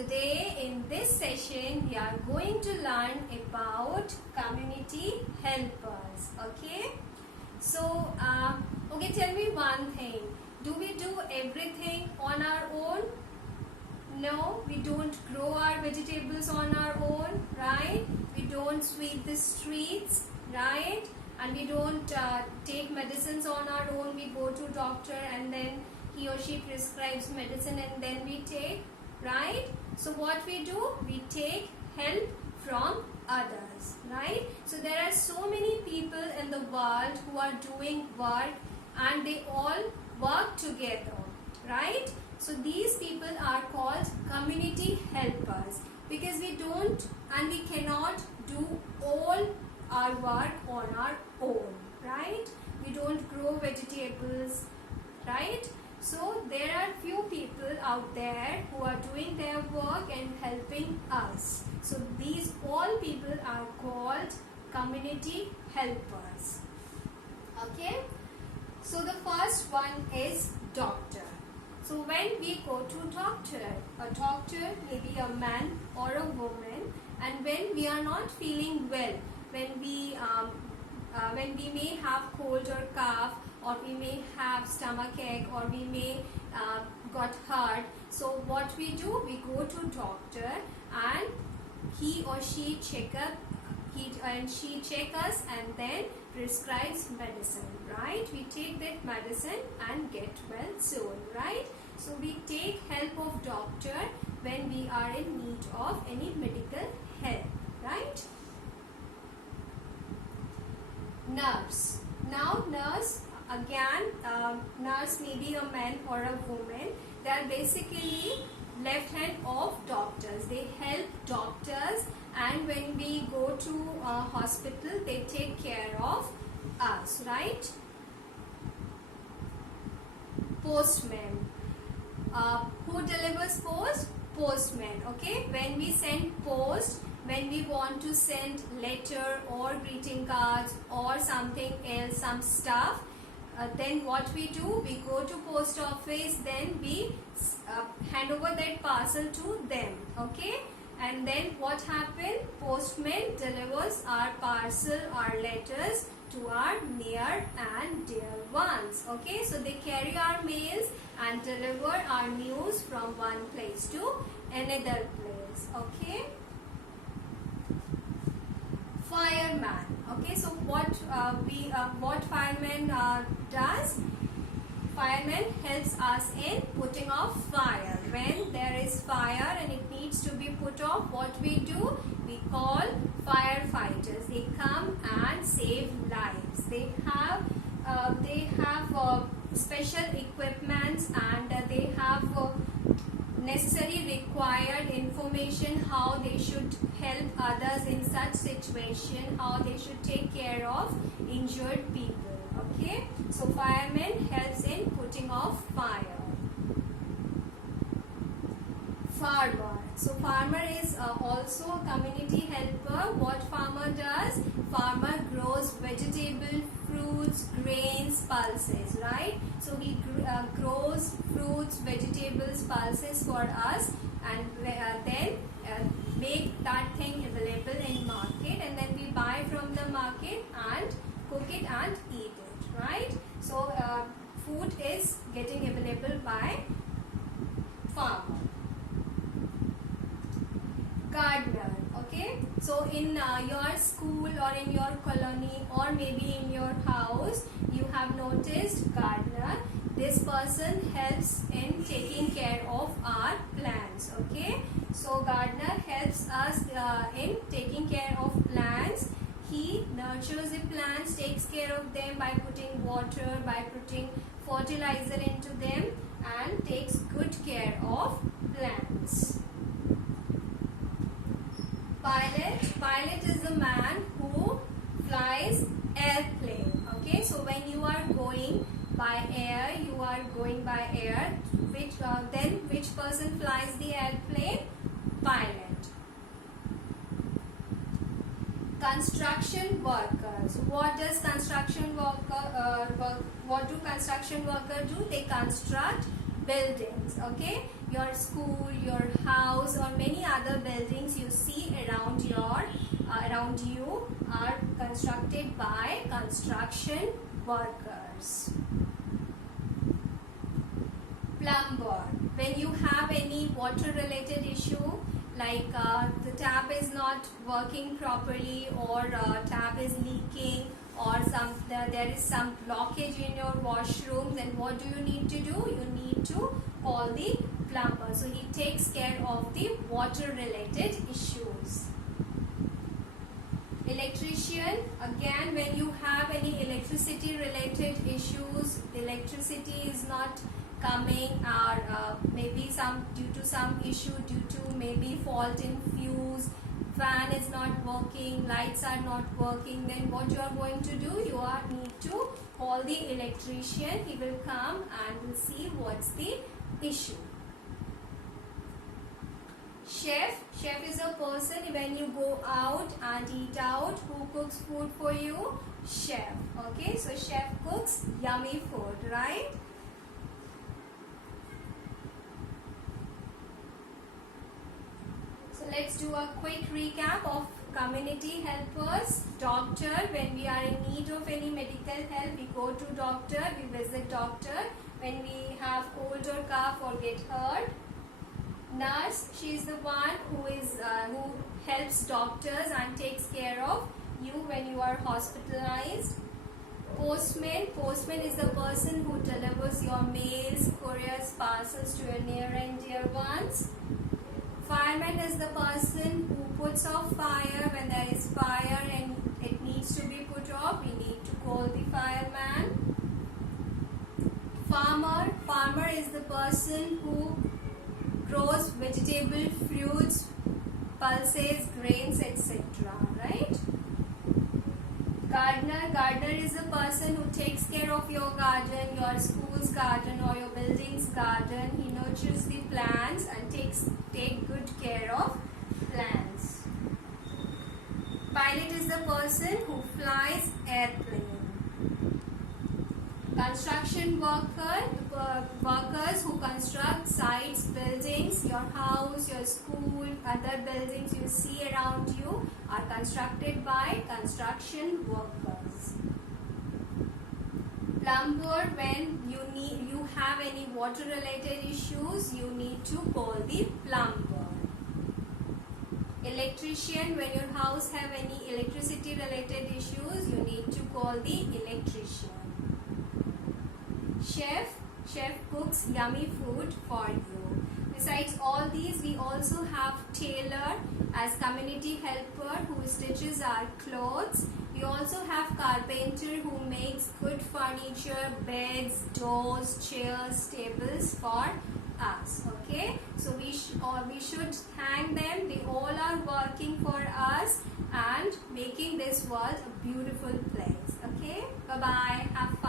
Today in this session we are going to learn about community helpers. Okay, so tell me one thing. Do we do everything on our own? No, we don't grow our vegetables on our own, right? We don't sweep the streets, right? And we don't take medicines on our own. We go to doctor and then he or she prescribes medicine and then we take, right? So what we do, we take help from others, right? So there are so many people in the world who are doing work and they all work together, right? So these people are called community helpers because we don't and we cannot do all our work on our own, right? We don't grow vegetables, right? So there are few people out there who are doing their work and helping us. So these all people are called community helpers. Okay? So the first one is doctor. So when we go to doctor, a doctor may be a man or a woman, and when we are not feeling well, when we may have cold or cough, or we may have stomach ache, or we may got hurt. So what we do, we go to doctor and he or she check us and then prescribes medicine, right? We take that medicine and get well soon, right? So we take help of doctor when we are in need of any medical help, right? Nurse. Now nurse, again, nurse may be a man or a woman. They are basically left hand of doctors. They help doctors, and when we go to a hospital, they take care of us, right? Postman. Who delivers post? Postman. Okay, when we send post, when we want to send letter or greeting cards or something else, some stuff, then what we do, we go to post office, then we hand over that parcel to them. Okay, and then what happen? Postman delivers our parcel, our letters to our near and dear ones. Okay, so they carry our mails and deliver our news from one place to another place. Okay. Fireman. Okay, so what fireman does? Fireman helps us in putting off fire. When there is fire and it needs to be put off, what we do? We call firefighters. They come and save lives. They have special equipments and they have necessary required information how they should help others in such situation, how they should take care of injured people. Okay, so fireman helps in putting off fire. Farmer. So farmer is also a community helper. What farmer does? Farmer grows vegetable, fruits, grains, pulses, right? So he grows fruits, vegetables, pulses for us, and then make that thing available in market, and then we buy from the market and cook it and eat it, right? So food is getting available by farmer. Gardener. Okay, so in your school or in your colony or maybe in your house, you have noticed gardener. This person helps in taking care of our plants. Okay, so gardener helps us in taking care of plants. He nurtures the plants, takes care of them by putting water, by putting fertilizer into them, and takes good care of plants. Pilot is the man who flies airplane. Okay, so when you are going by air, which person flies the airplane? Pilot. Construction workers. What does construction worker? What do construction workers do? They construct buildings. Okay, your school, your house, or many other buildings you see around you are constructed by construction workers. Plumber, when you have any water related issue, like the tap is not working properly, or tap is leaking, or there is some blockage in your washroom, then what do you need to do? You need to call the plumber. So he takes care of the water related issues. Electrician, again, when you have any electricity related issues, electricity is not coming, or maybe due to some issue, due to maybe fault in fuse, fan is not working, lights are not working, then what you are going to do? You need to call the electrician. He will come and will see what's the issue. Chef is a person when you go out and eat out, who cooks food for you? Chef. Okay, so chef cooks yummy food, right? So let's do a quick recap of community helpers. Doctor, when we are in need of any medical help, we go to doctor, we visit doctor when we have cold or cough or get hurt. Nurse, she is the one who helps doctors and takes care of you when you are hospitalized. Postman is the person who delivers your mails, couriers, parcels to your near and dear ones. Fireman is the person who puts off fire when there is fire and it needs to be put off. We need to call the fireman. Farmer is the person who grows vegetable, fruits, pulses, grains, etc. Right? Gardener is the person who takes care of your garden, your school's garden or your building's garden. He nurtures the plants and take good care of plants. Pilot is the person who flies airplane. Construction workers who construct sites, buildings, your house, your school, other buildings you see around you are constructed by construction workers. Plumber, when you have any water related issues, you need to call the plumber. Electrician, when your house have any electricity related issues, you need to call the electrician. Chef cooks yummy food for you. Besides all these, we also have tailor as community helper who stitches our clothes. We also have carpenter who makes good furniture, beds, doors, chairs, tables for us. Okay, so we should thank them. They all are working for us and making this world a beautiful place. Okay, bye bye. Have